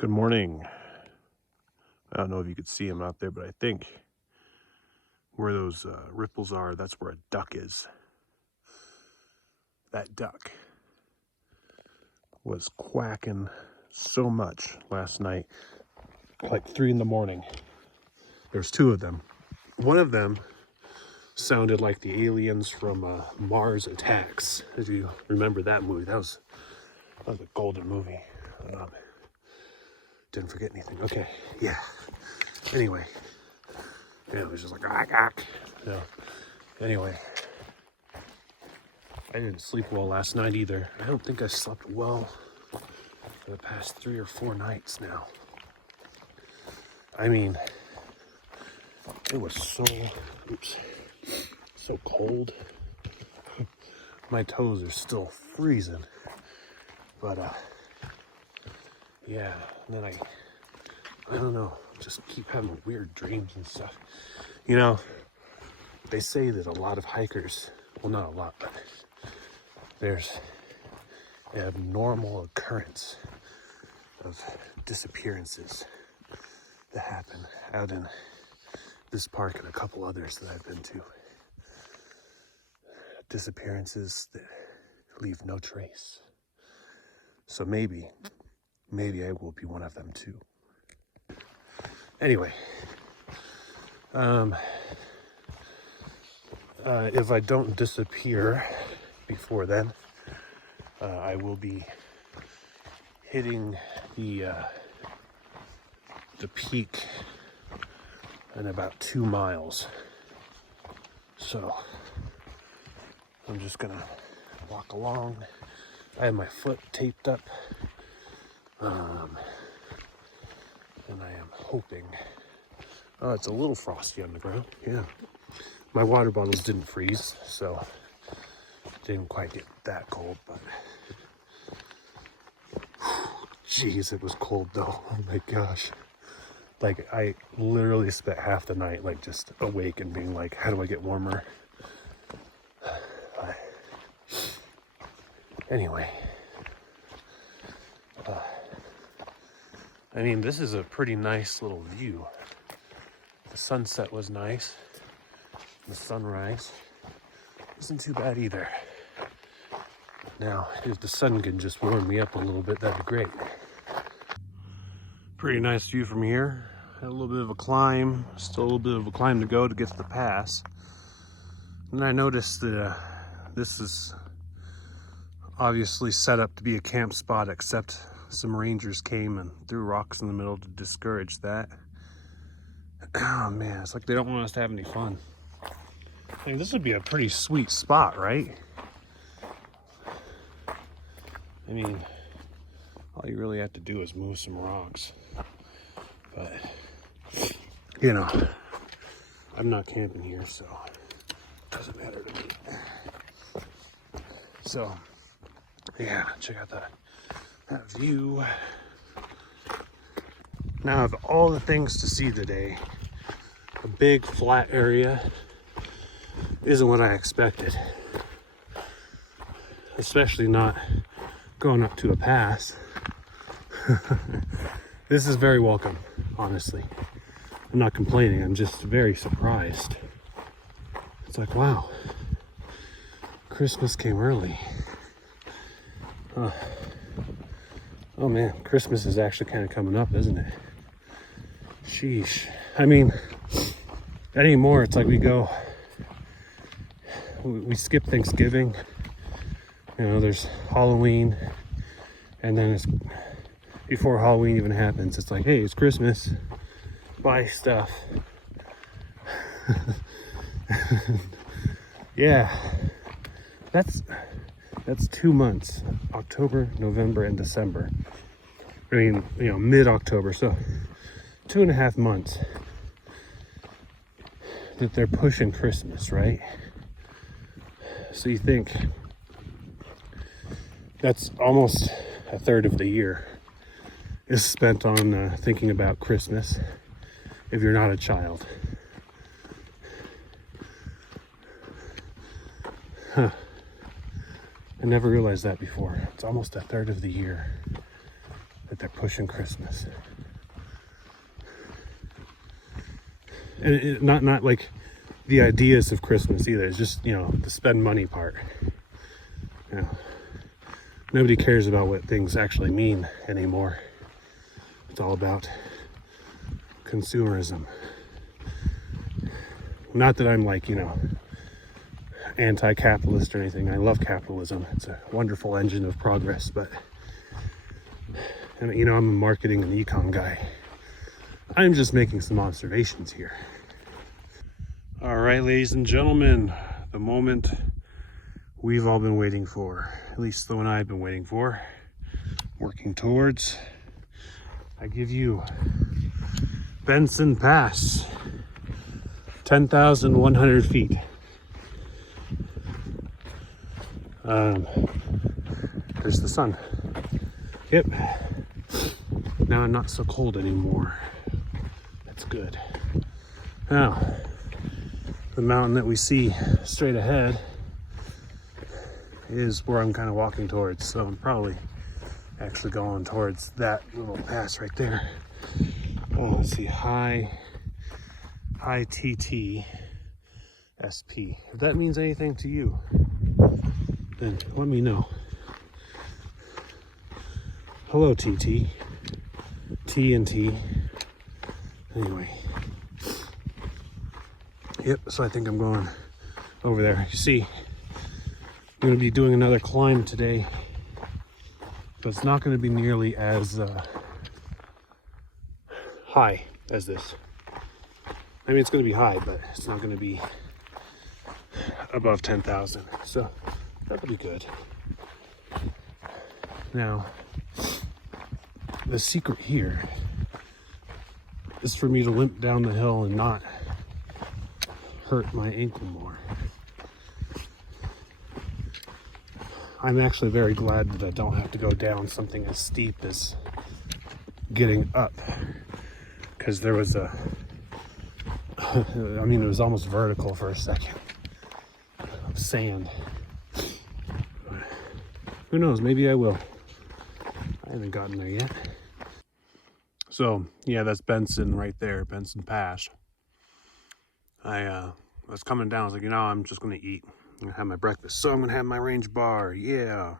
Good morning. I don't know if you could see him out there, but I think where those ripples are, that's where a duck is. That duck was quacking so much last night, like 3 in the morning. There's 2 of them. One of them sounded like the aliens from Mars Attacks. If you remember that movie, that was a golden movie. Didn't forget anything. Okay, yeah. Anyway, yeah, it was just like, no. Anyway, I didn't sleep well last night either. I don't think I slept well for the past 3 or 4 nights now. I mean, it was so cold. My toes are still freezing. But, yeah, and then I don't know, just keep having weird dreams and stuff. You know, they say that a lot of hikers, well, not a lot, but there's an abnormal occurrence of disappearances that happen out in this park and a couple others that I've been to. Disappearances that leave no trace. So maybe I will be one of them too. Anyway, if I don't disappear before then, I will be hitting the peak in about 2 miles. So I'm just gonna walk along. I have my foot taped up, and I am hoping. Oh, it's a little frosty on the ground. Yeah, my water bottles didn't freeze, so it didn't quite get that cold. But jeez, it was cold though. Oh my gosh. Like, I literally spent half the night like just awake and being like, how do I get warmer? Anyway, I mean, this is a pretty nice little view. The sunset was nice. The sunrise isn't too bad either. Now, if the sun can just warm me up a little bit, that'd be great. Pretty nice view from here. Had a little bit of a climb, still a little bit of a climb to go to get to the pass. And I noticed that this is obviously set up to be a camp spot, except some rangers came and threw rocks in the middle to discourage that. Oh man, it's like they don't want us to have any fun. I mean, this would be a pretty sweet spot, right? I mean, all you really have to do is move some rocks. But, you know, I'm not camping here, so it doesn't matter to me. So, yeah, check out that view. Now, of all the things to see today, a big flat area isn't what I expected. Especially not going up to a pass. This is very welcome, honestly. I'm not complaining, I'm just very surprised. It's like, wow, Christmas came early. Oh man, Christmas is actually kind of coming up, isn't it? Sheesh. I mean, anymore, it's like we skip Thanksgiving. You know, there's Halloween, and then it's before Halloween even happens, it's like, hey, it's Christmas, buy stuff. Yeah, that's 2 months, October, November, and December. I mean, you know, mid-October, so 2.5 months that they're pushing Christmas, right? So you think that's almost a third of the year is spent on thinking about Christmas if you're not a child. Huh. I never realized that before. It's almost a third of the year. that they're pushing Christmas. And not like the ideas of Christmas either. It's just, you know, the spend money part. You know, nobody cares about what things actually mean anymore. It's all about consumerism. Not that I'm like, you know, anti-capitalist or anything. I love capitalism. It's a wonderful engine of progress, but, and you know, I'm a marketing and econ guy. I'm just making some observations here. All right, ladies and gentlemen, the moment we've all been waiting for, at least the one I've been waiting for, working towards. I give you Benson Pass, 10,100 feet. There's the sun. Yep. Now I'm not so cold anymore. That's good. Now, the mountain that we see straight ahead is where I'm kind of walking towards. So I'm probably actually going towards that little pass right there. Oh, let's see, high TT SP. If that means anything to you, then let me know. Hello, TT. T&T. Anyway. Yep, so I think I'm going over there. You see, I'm going to be doing another climb today, but it's not going to be nearly as high as this. I mean, it's going to be high, but it's not going to be above 10,000. So that'll be good. Now, the secret here is for me to limp down the hill and not hurt my ankle more. I'm actually very glad that I don't have to go down something as steep as getting up, because there was a I mean, it was almost vertical for a second of sand. Who knows, maybe I will. I haven't gotten there yet. So yeah, that's Benson right there, Benson Pass. I was coming down, I was like, you know, I'm just gonna eat. I'm gonna have my breakfast. So I'm gonna have my range bar, yeah.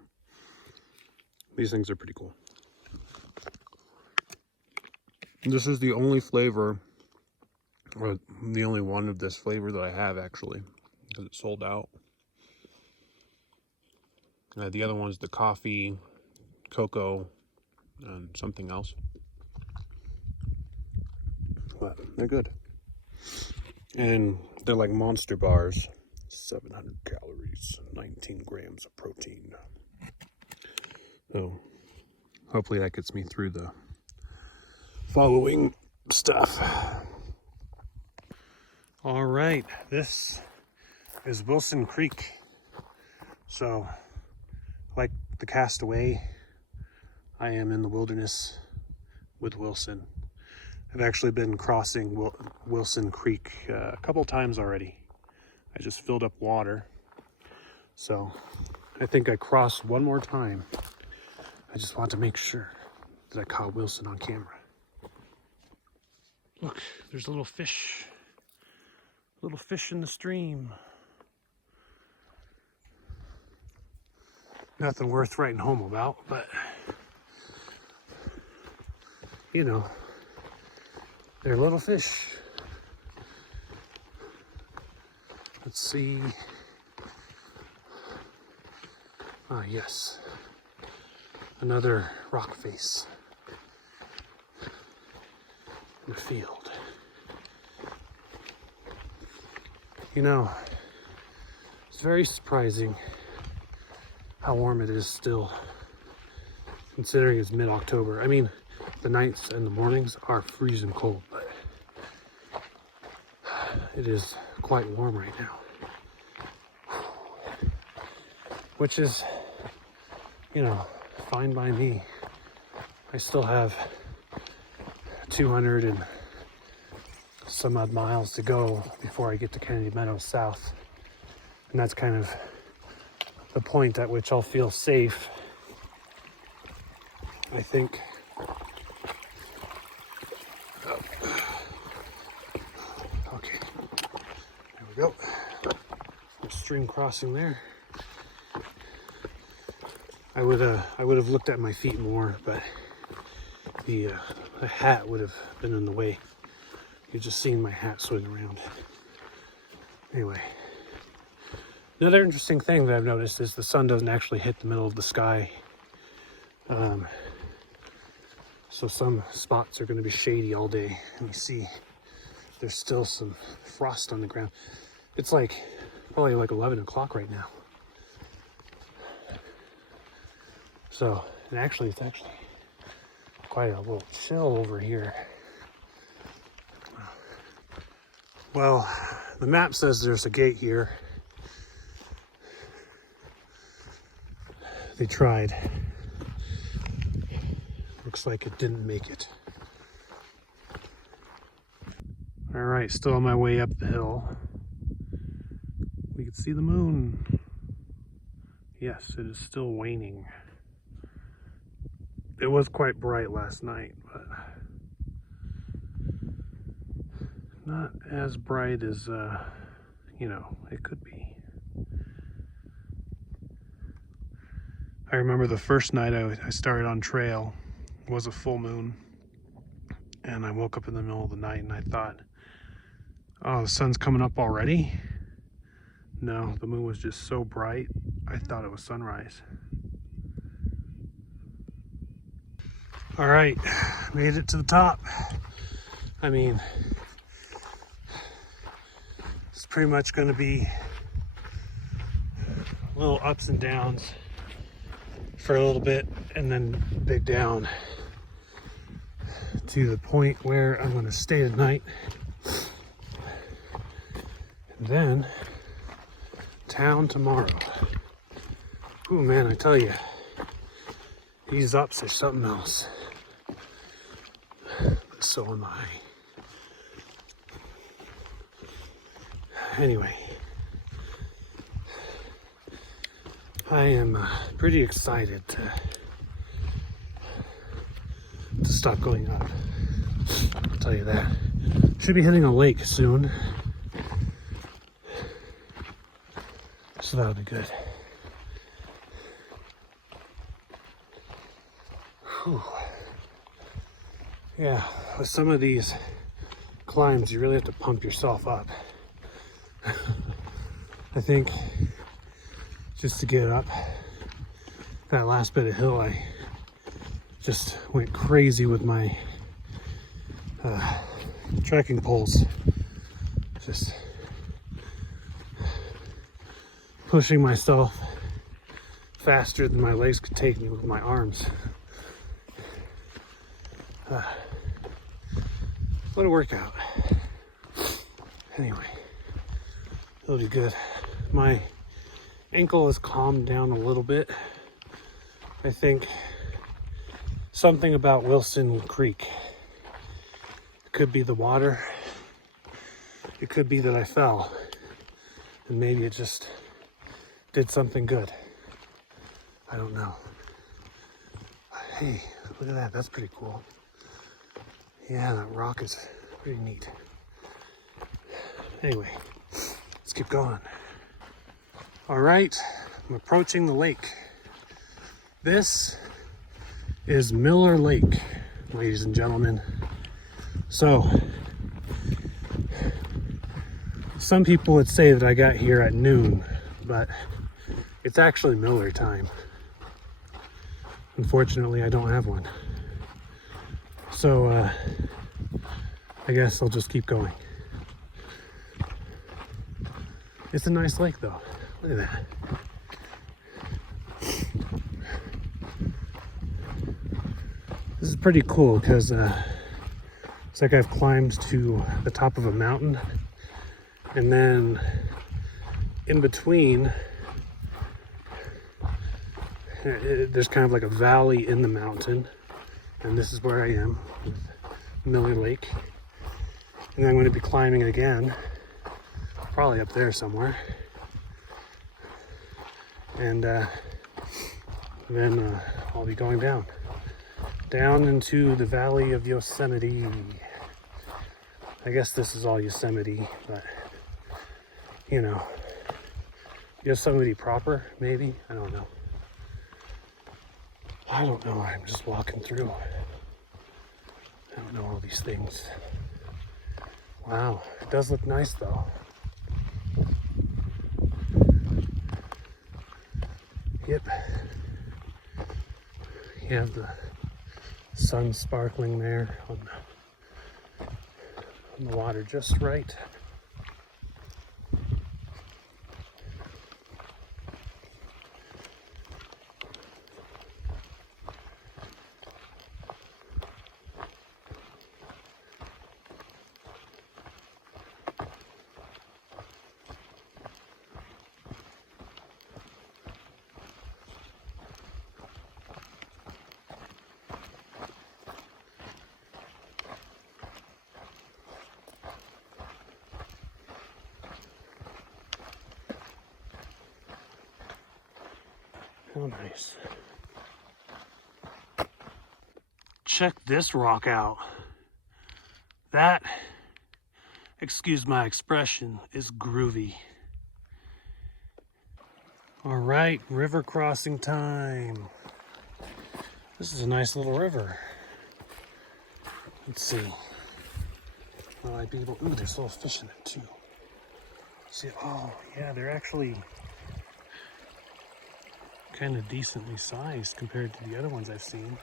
These things are pretty cool. This is the only flavor, or the only one of this flavor that I have actually, because it sold out. The other one's the coffee, cocoa, and something else. But they're good. And they're like monster bars. 700 calories, 19 grams of protein. So hopefully that gets me through the following stuff. All right, this is Wilson Creek. So like the Castaway, I am in the wilderness with Wilson. I've actually been crossing Wilson Creek a couple times already. I just filled up water. So I think I crossed one more time. I just want to make sure that I caught Wilson on camera. Look, there's a little fish in the stream. Nothing worth writing home about, but you know, they're little fish. Let's see. Ah, yes. Another rock face in the field. You know, it's very surprising how warm it is still, considering it's mid-October. I mean, the nights and the mornings are freezing cold, but it is quite warm right now. Which is, you know, fine by me. I still have 200 and some odd miles to go before I get to Kennedy Meadows South. And that's kind of the point at which I'll feel safe, I think, Okay, there we go. A stream crossing there. I would have looked at my feet more, but the hat would have been in the way. You're just seeing my hat swing around. Anyway, another interesting thing that I've noticed is the sun doesn't actually hit the middle of the sky. So some spots are going to be shady all day. And you see there's still some frost on the ground. It's like probably like 11 o'clock right now. So, and actually it's actually quite a little chill over here. Well, the map says there's a gate here. They tried. Looks like it didn't make it. All right, still on my way up the hill. We can see the moon. Yes, it is still waning. It was quite bright last night, but not as bright as, you know, it could be. I remember the first night I started on trail was a full moon, and I woke up in the middle of the night and I thought, oh, the sun's coming up already? No, the moon was just so bright, I thought it was sunrise. All right, made it to the top. I mean, it's pretty much going to be little ups and downs for a little bit, and then big down to the point where I'm going to stay tonight. And then town tomorrow. Ooh, man, I tell you, these ups are something else. But so am I. Anyway, I am pretty excited to stop going up. I'll tell you that. Should be hitting a lake soon, so that'll be good. Whew. Yeah, with some of these climbs, you really have to pump yourself up. I think just to get up that last bit of hill, I just went crazy with my trekking poles, just pushing myself faster than my legs could take me with my arms. What a workout. Anyway, it'll be good. My ankle has calmed down a little bit. I think something about Wilson Creek. It could be the water. It could be that I fell. And maybe it just did something good. I don't know. Hey, look at that. That's pretty cool. Yeah, that rock is pretty neat. Anyway, let's keep going. All right, I'm approaching the lake. This is Miller Lake, ladies and gentlemen. So, some people would say that I got here at noon, but it's actually Miller time. Unfortunately, I don't have one. So, I guess I'll just keep going. It's a nice lake though. Look at that. This is pretty cool because it's like I've climbed to the top of a mountain, and then in between there's kind of like a valley in the mountain, and this is where I am with Miller Lake. And then I'm going to be climbing again, probably up there somewhere, and then I'll be going down. Down into the Valley of Yosemite. I guess this is all Yosemite, but you know, Yosemite proper, maybe? I don't know. I don't know, I'm just walking through. I don't know all these things. Wow, it does look nice though. Yep. You have the sun sparkling there on the water just right. Oh, nice. Check this rock out. That, excuse my expression, is groovy. All right, river crossing time. This is a nice little river. Let's see. Will I be able, ooh, there's little fish in it too. See, oh yeah, they're actually kind of decently sized compared to the other ones I've seen.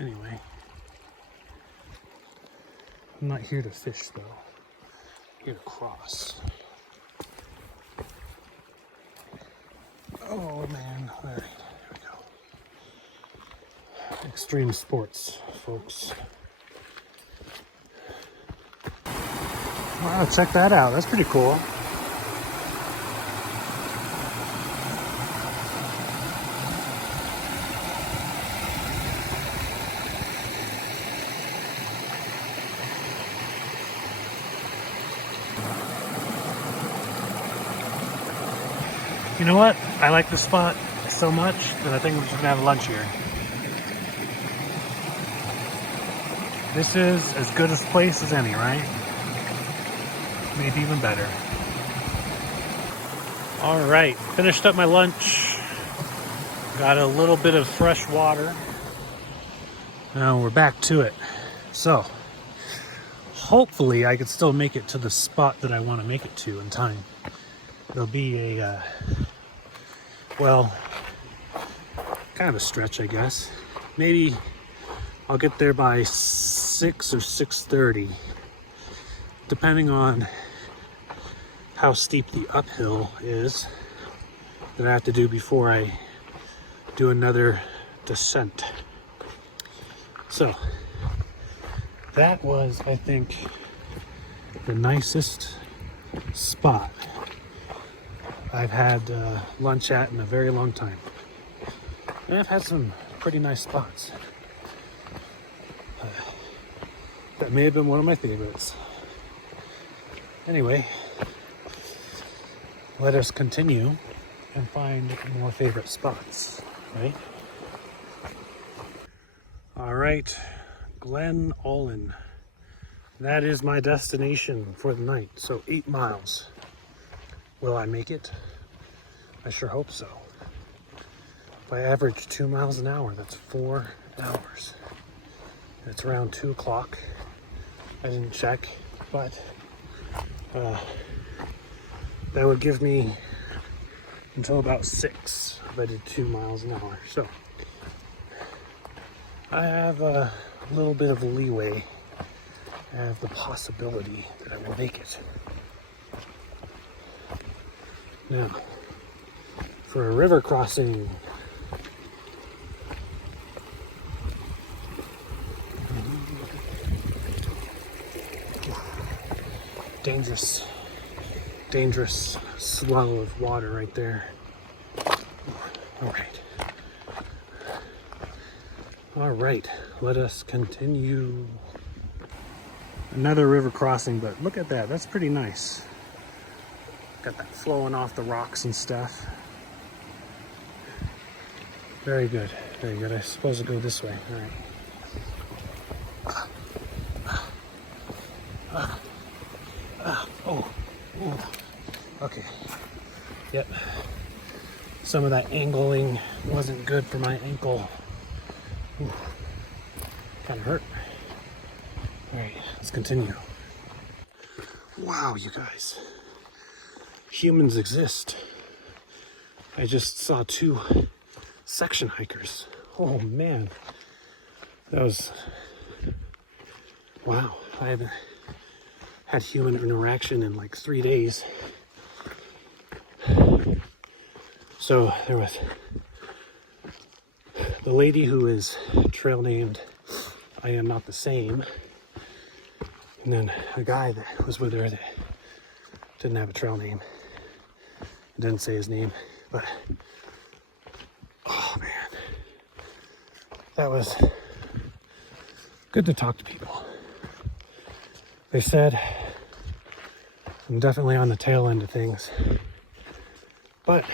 Anyway, I'm not here to fish though. I'm here to cross. Oh man, all right, here we go. Extreme sports, folks. Wow, check that out. That's pretty cool. You know what? I like this spot so much that I think we're just gonna have lunch here. This is as good a place as any, right? Maybe even better. All right, finished up my lunch. Got a little bit of fresh water. Now we're back to it. So, hopefully I could still make it to the spot that I want to make it to in time. There'll be a, well, kind of a stretch, I guess. Maybe I'll get there by 6 or 6:30, depending on how steep the uphill is that I have to do before I do another descent. So, that was, I think, the nicest spot I've had lunch at in a very long time. And I've had some pretty nice spots. That may have been one of my favorites. Anyway, let us continue and find more favorite spots, right? All right, Glen Aulin. That is my destination for the night. So 8 miles. Will I make it? I sure hope so. If I average 2 miles an hour, that's 4 hours. It's around 2 o'clock. I didn't check, but that would give me until about 6 if I did 2 miles an hour. So I have a little bit of leeway. I have the possibility that I will make it. Now, for a river crossing, dangerous swell of water right there. All right, let us continue. Another river crossing, but look at that, that's pretty nice. Got that flowing off the rocks and stuff. Very good, very good. I suppose I'll go this way. All right. Oh, okay. Yep. Some of that angling wasn't good for my ankle. Kind of hurt. All right, let's continue. Wow, you guys. Humans exist. I just saw 2 section hikers. Oh man. That was, wow. I haven't had human interaction in like 3 days. So there was the lady who is trail named I Am Not the Same, and then a guy that was with her that didn't have a trail name. It didn't say his name, but oh man, that was good to talk to people. They said I'm definitely on the tail end of things, but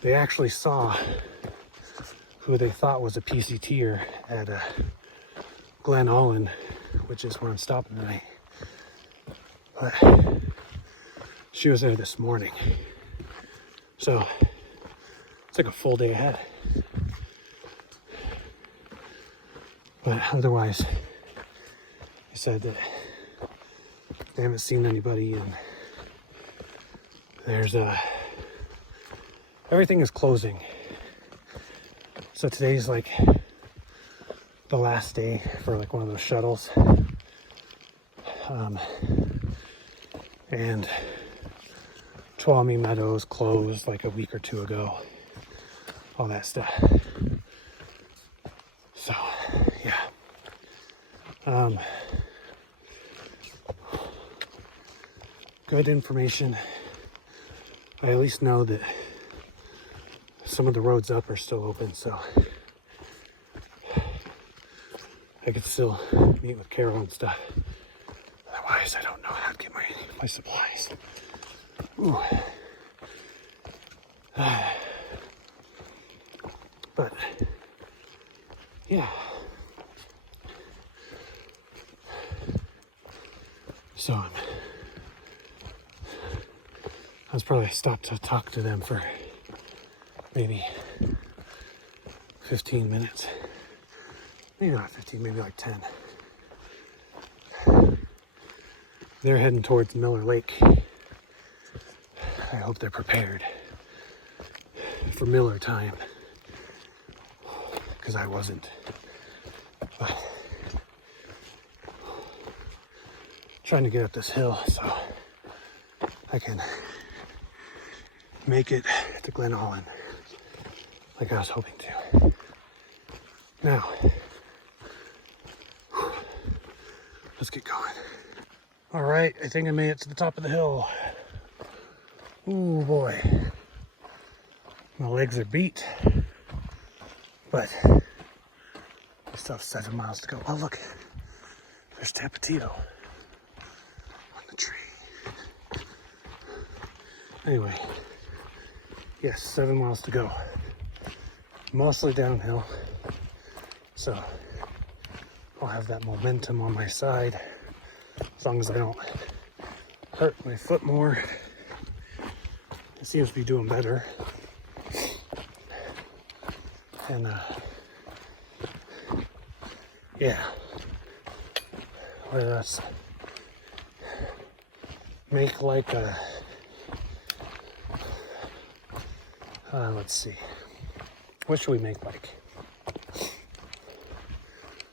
they actually saw who they thought was a PCTer at Glen Aulin, which is where I'm stopping tonight. But she was there this morning. So it's like a full day ahead. But otherwise, they said that they haven't seen anybody, and there's everything is closing. So today's like the last day for like one of those shuttles. And Tuolumne Meadows closed like a week or 2 ago. All that stuff. So, yeah. Good information. I at least know that some of the roads up are still open, so I could still meet with Carol and stuff. Otherwise, I don't know how to get my supplies. Ooh. But yeah. So I was probably stopped to talk to them for maybe 15 minutes. Maybe not 15, maybe like 10. They're heading towards Miller Lake. I hope they're prepared for Miller time, because I wasn't. But trying to get up this hill so I can make it to Glen Aulin like I was hoping to. Now, let's get going. All right, I think I made it to the top of the hill. Ooh boy, my legs are beat, but I still have 7 miles to go. Oh look, there's Tapatio on the tree. Anyway, yes, 7 miles to go. Mostly downhill, so I'll have that momentum on my side as long as I don't hurt my foot more. It seems to be doing better. And yeah, let us make like a let's see, what should we make like?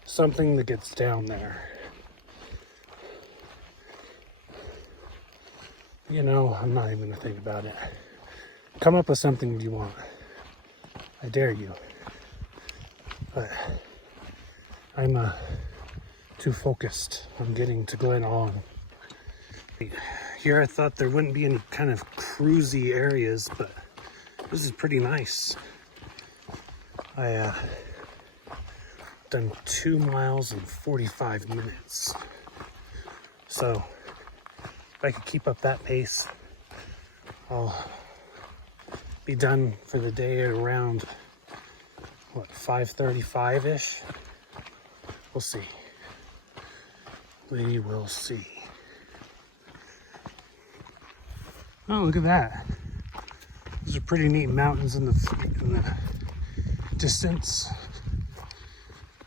Something that gets down there. You know, I'm not even gonna think about it. Come up with something you want. I dare you. But I'm too focused on getting to Glen Aulin. Here I thought there wouldn't be any kind of cruisy areas, but this is pretty nice. I done 2 miles in 45 minutes. So if I could keep up that pace, I'll be done for the day at around, what, 5:35-ish? We'll see. We will see. Oh, look at that. Those are pretty neat mountains in the distance.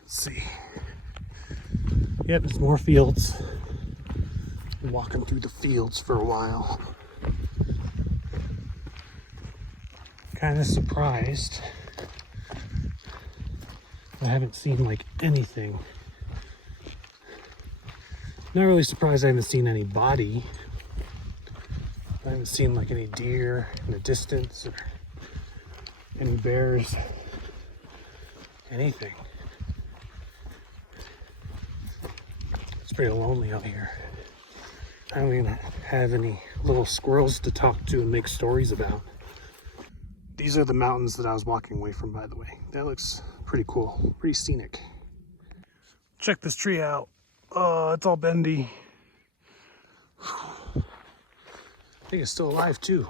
Let's see. Yep, there's more fields. Been walking through the fields for a while. Kind of surprised. I haven't seen like anything. Not really surprised I haven't seen any body. I haven't seen like any deer in the distance or any bears, anything. It's pretty lonely out here. I don't even have any little squirrels to talk to and make stories about. These are the mountains that I was walking away from, by the way. That looks pretty cool, pretty scenic. Check this tree out. Oh, it's all bendy. I think it's still alive too.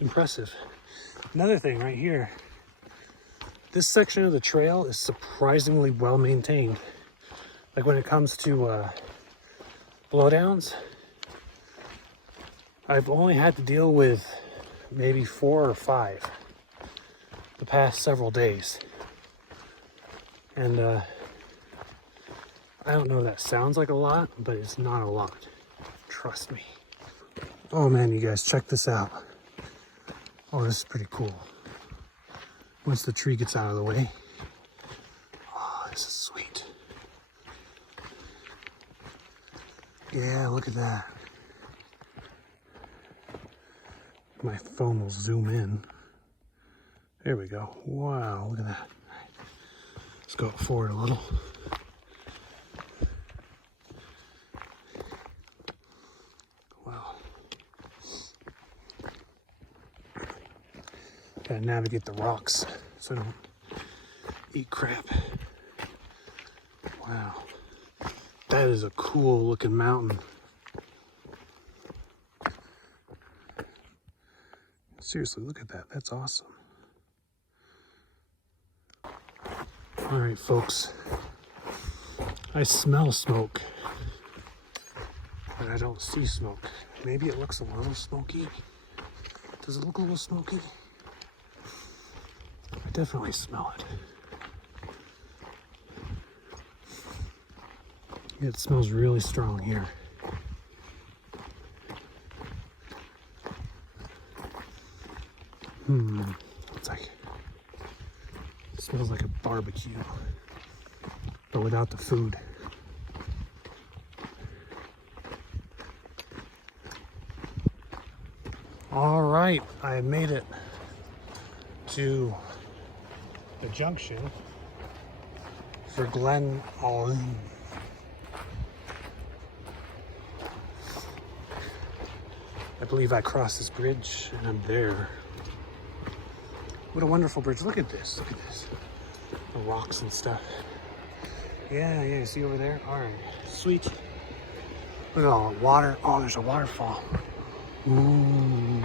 Impressive. Another thing right here. This section of the trail is surprisingly well maintained. Like when it comes to blowdowns, I've only had to deal with maybe 4 or 5 the past several days. And I don't know if that sounds like a lot, but it's not a lot. Trust me. Oh man, you guys, check this out. Oh, this is pretty cool. Once the tree gets out of the way. Oh, this is sweet. Yeah, look at that. My phone will zoom in. There we go. Wow, look at that. Let's go forward a little. Wow. Gotta navigate the rocks so I don't eat crap. Wow. That is a cool looking mountain. Seriously, look at that. That's awesome. All right, folks. I smell smoke, but I don't see smoke. Maybe it looks a little smoky. Does it look a little smoky? I definitely smell it. It smells really strong here. It's like, it smells like a barbecue, but without the food. All right, I made it to the junction for Glen Aulin. I believe I crossed this bridge and I'm there. What a wonderful bridge. Look at this. Look at this. The rocks and stuff. Yeah, you see over there? All right. Sweet. Look at all the water. Oh, there's a waterfall. Ooh.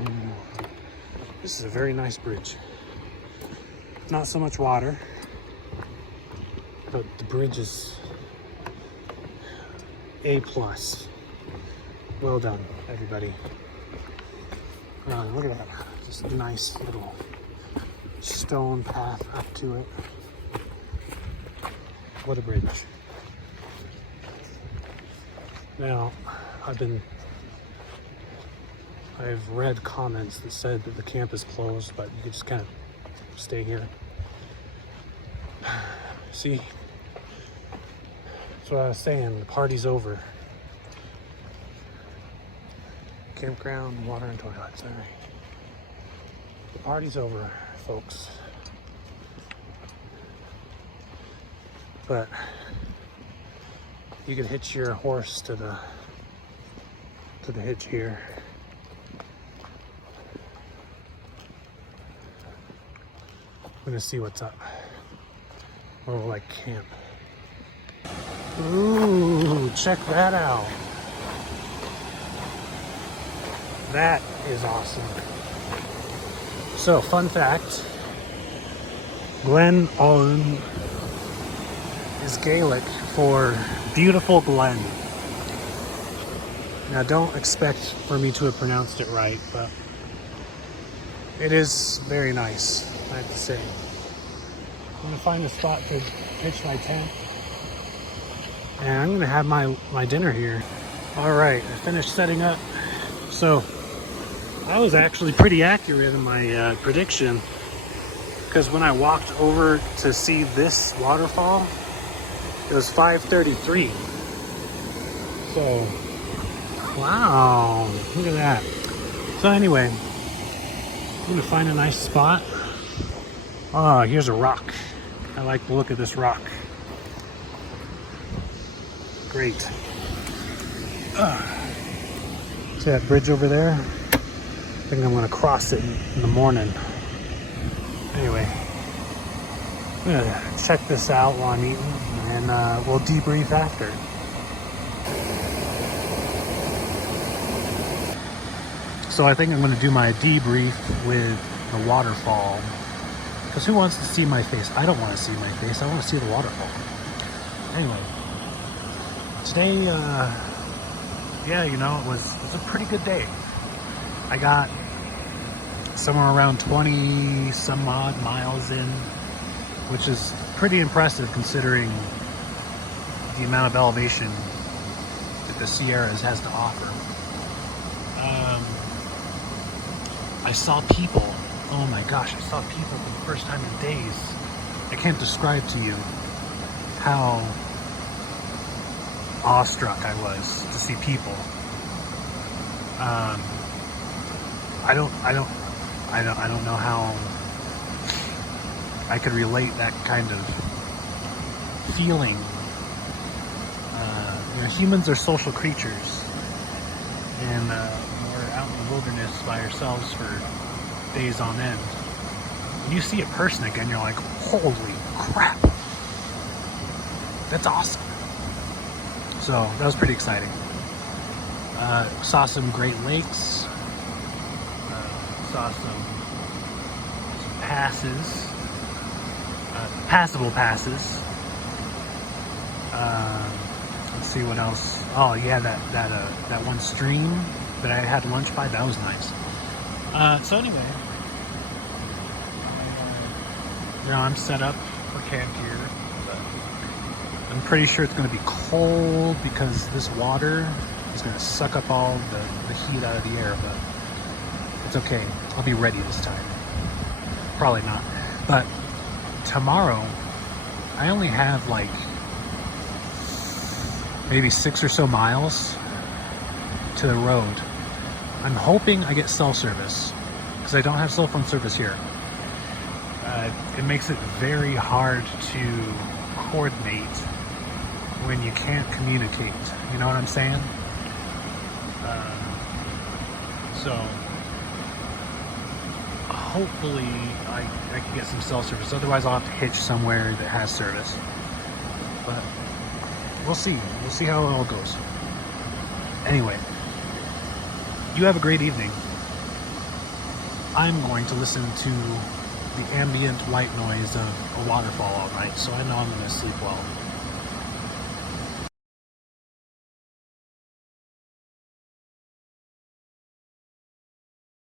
This is a very nice bridge. Not so much water, but the bridge is A+. Well done, everybody. Look at that. Just a nice little stone path up to it. What a bridge. Now, I've read comments that said that the camp is closed, but you could just kind of stay here. See? That's what I was saying, the party's over. Campground, water and toilets, all right. The party's over, folks. But you could hitch your horse to the hitch here. I'm gonna see what's up. Or we'll like camp. Ooh, check that out. That is awesome. So, fun fact, Glen Aulin is Gaelic for beautiful glen. Now, don't expect for me to have pronounced it right, but it is very nice, I have to say. I'm gonna find a spot to pitch my tent, and I'm gonna have my dinner here. All right, I finished setting up. So I was actually pretty accurate in my prediction, because when I walked over to see this waterfall, it was 5:33. So, wow, look at that. So anyway, I'm gonna find a nice spot. Oh, here's a rock. I like the look of this rock. Great. See that bridge over there? I think I'm gonna cross it in the morning. Anyway, I'm gonna check this out while I'm eating, and we'll debrief after. So I think I'm gonna do my debrief with the waterfall, because who wants to see my face? I don't want to see my face. I want to see the waterfall. Anyway, today, yeah, you know, it was a pretty good day. I got somewhere around 20 some odd miles in, which is pretty impressive considering the amount of elevation that the Sierras has to offer. I saw people. Oh my gosh, I saw people for the first time in days. I can't describe to you how awestruck I was to see people. I don't know how I could relate that kind of feeling. You know, humans are social creatures, and we're out in the wilderness by ourselves for days on end. When you see a person again, you're like, holy crap, that's awesome. So that was pretty exciting. Saw some Great Lakes, saw some passes, passable passes. Let's see what else. Oh yeah, that one stream that I had lunch by, that was nice. So anyway, you know, I'm set up for camp here, but I'm pretty sure it's going to be cold because this water is going to suck up all the heat out of the air, but it's okay. I'll be ready this time. Probably not. But tomorrow, I only have like maybe 6 or so miles to the road. I'm hoping I get cell service, because I don't have cell phone service here. It makes it very hard to coordinate when you can't communicate. You know what I'm saying? So hopefully I can get some cell service. Otherwise I'll have to hitch somewhere that has service. But we'll see. We'll see how it all goes. Anyway, you have a great evening. I'm going to listen to the ambient white noise of a waterfall all night, so I know I'm going to sleep well.